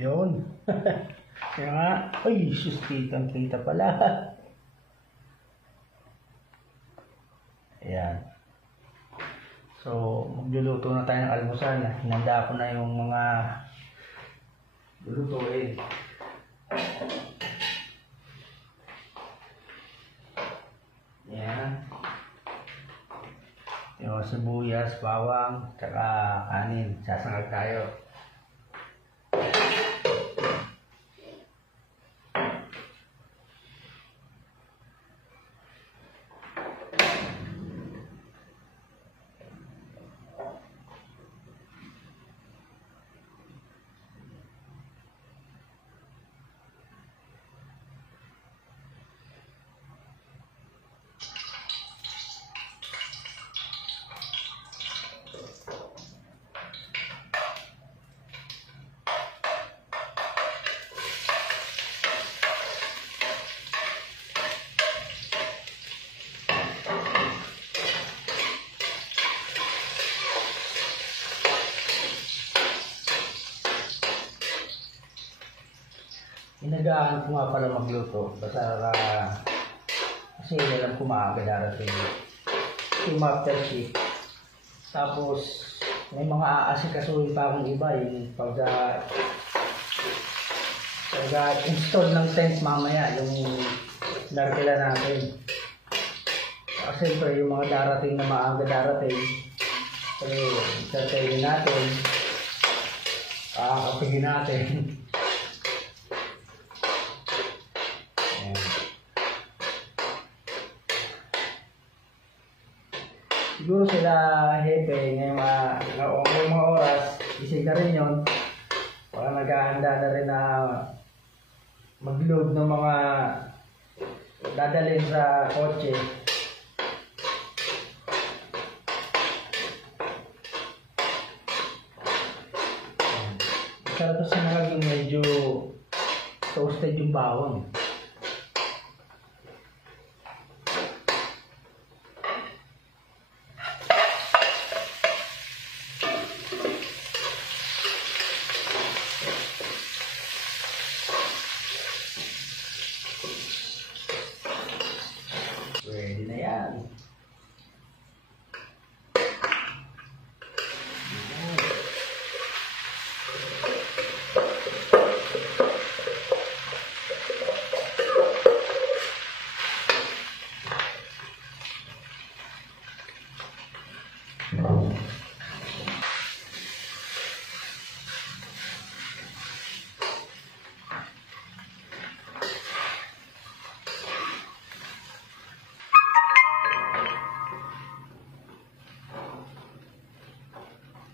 Yun. Kaya nga, ay, sus, kitang-kita pala. Ayan. So, magluluto na tayo ng almusal. Hinanda ko na yung mga lulutuin. Ayan. Yung sibuyas, bawang, tsaka kanin. Sasangag tayo. Inagaan ko nga pala magluto. Basta kasi alam ko maaga darating yung after shift. Tapos may mga aasikasuhin pa akong iba yung pag-install ng tent mamaya yung narkila natin. Kasi siyempre yung mga darating na maaga darating tatayin natin, kakapigin natin. Siguro sila hepe ngayong mga oras, isig na rin yun. Baka naghahanda na rin na mag-load ng mga dadalhin sa kotse. Sarap ito sinangag yung medyo toasted yung bawang. Ready na yan.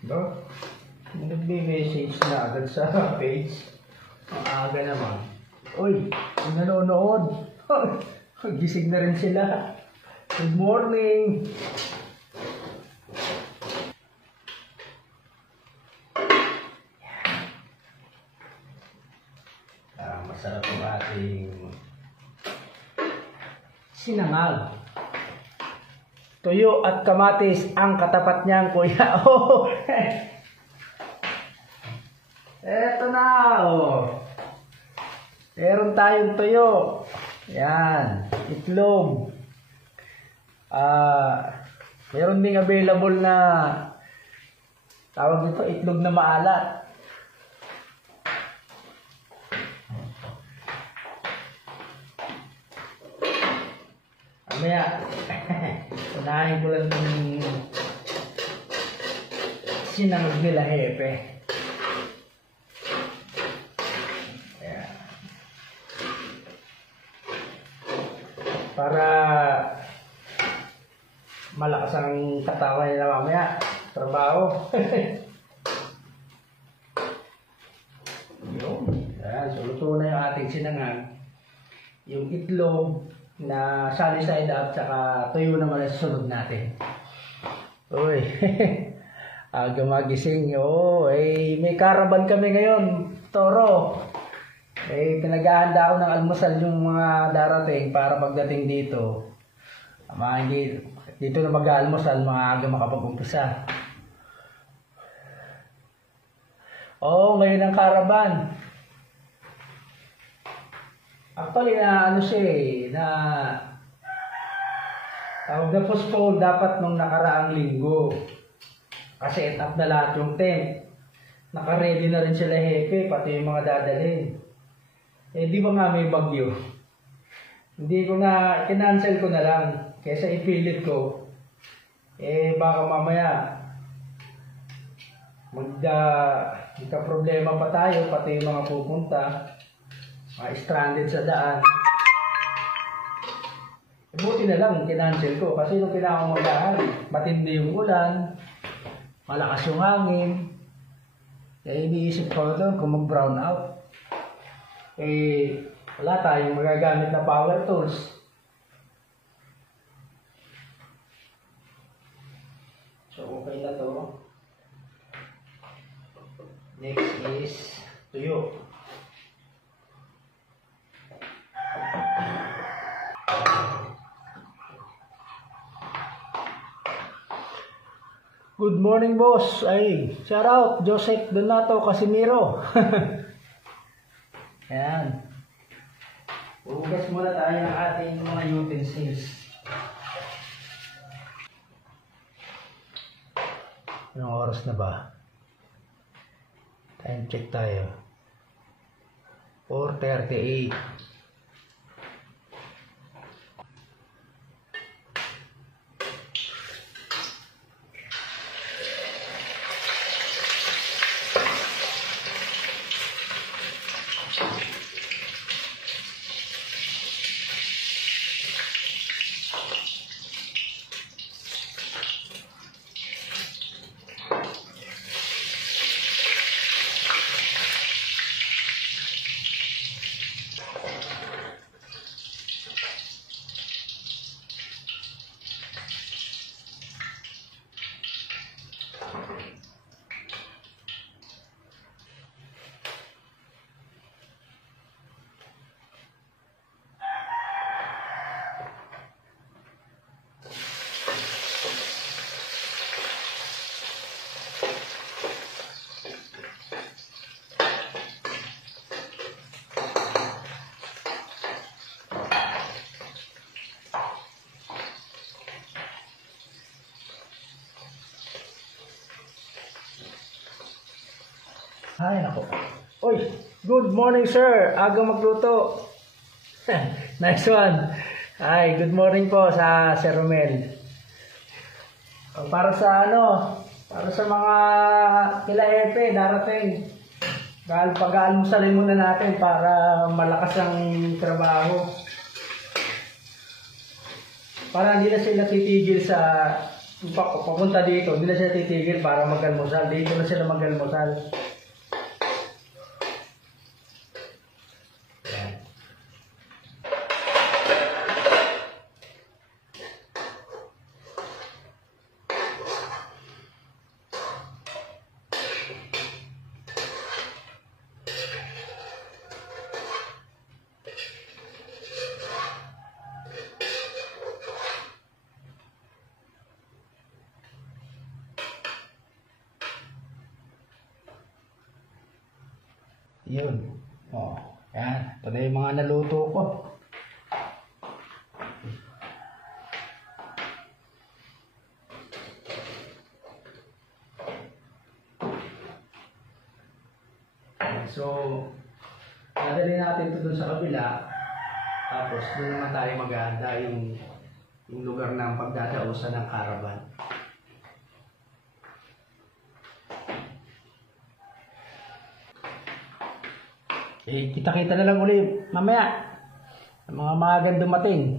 No? Nagbe-message na agad sa page. Ang aga naman. Uy, yung nanonood. Gising na rin sila. Good morning. Masarap ang ating sinangag. Tuyo at kamatis ang katapat niyang kuya. Oh. Eto na. Oh. Meron tayong tuyo. Yan. Itlog. Meron ding available na tawag dito, itlog na maalat. Mamaya. Unahin ko lang itong sinangag nila hepe. Ayan. Para malakas ang katawan nila mamaya. Trabaho. Yun. Ayan. So, luto na yung ating sinangag. Yung itlog na sunny side up, tsaka tuyo naman ang susunod natin. Uy, aga magising. Oh, may caravan kami ngayon, Toro. Pinag-aanda ako ng almusal yung mga darating para pagdating dito. Dito na mag-almusal, mga aga makapag-umpisa. Oh, ngayon ang caravan. Actually, na ano siya eh, na tawag na postpone dapat nung nakaraang linggo. Kasi set up na lahat yung tent. Naka-ready na rin sila hepe, pati yung mga dadalhin. Eh, di ba nga may bagyo? Hindi ko na, kinancel ko na lang. Kesa ipilit ko. Eh, baka mamaya, magka-problema pa tayo, pati yung mga pupunta. Mga stranded sa daan. Buti na lang, kinancel ko. Kasi nung pinakamagahan, matindi yung ulan, malakas yung hangin. Kaya iniisip ko doon kung mag-brown out. Eh, wala tayong magagamit na power tools. So, okay na to. Next is tuyo. Good morning, boss. Ay, shout out, Joseph Donato Casimiro. Ayan. Hugas muna tayo ng ating mga utensils. Anong oras na ba? Time check tayo. 4:38. Ay, nako. Oy, good morning, sir. Aga magluto. Nice one. Ay, good morning po sa Sir Romel. Para sa para sa mga kilaepe, darating. Pag-aalmusalin muna natin para malakas ang trabaho. Para hindi na sila titigil sa papunta dito. Hindi na sila titigil para mag-almusal. Dito na sila mag-almusal. Yun. O, yan. Ito na yung mga naluto ko. So, dadali natin ito dun sa kabila. Tapos, doon naman tayo mag-aanda yung lugar ng pagdadausan ng caravan. Eh, kita-kita na lang ulit mamaya. Mga maagang dumating.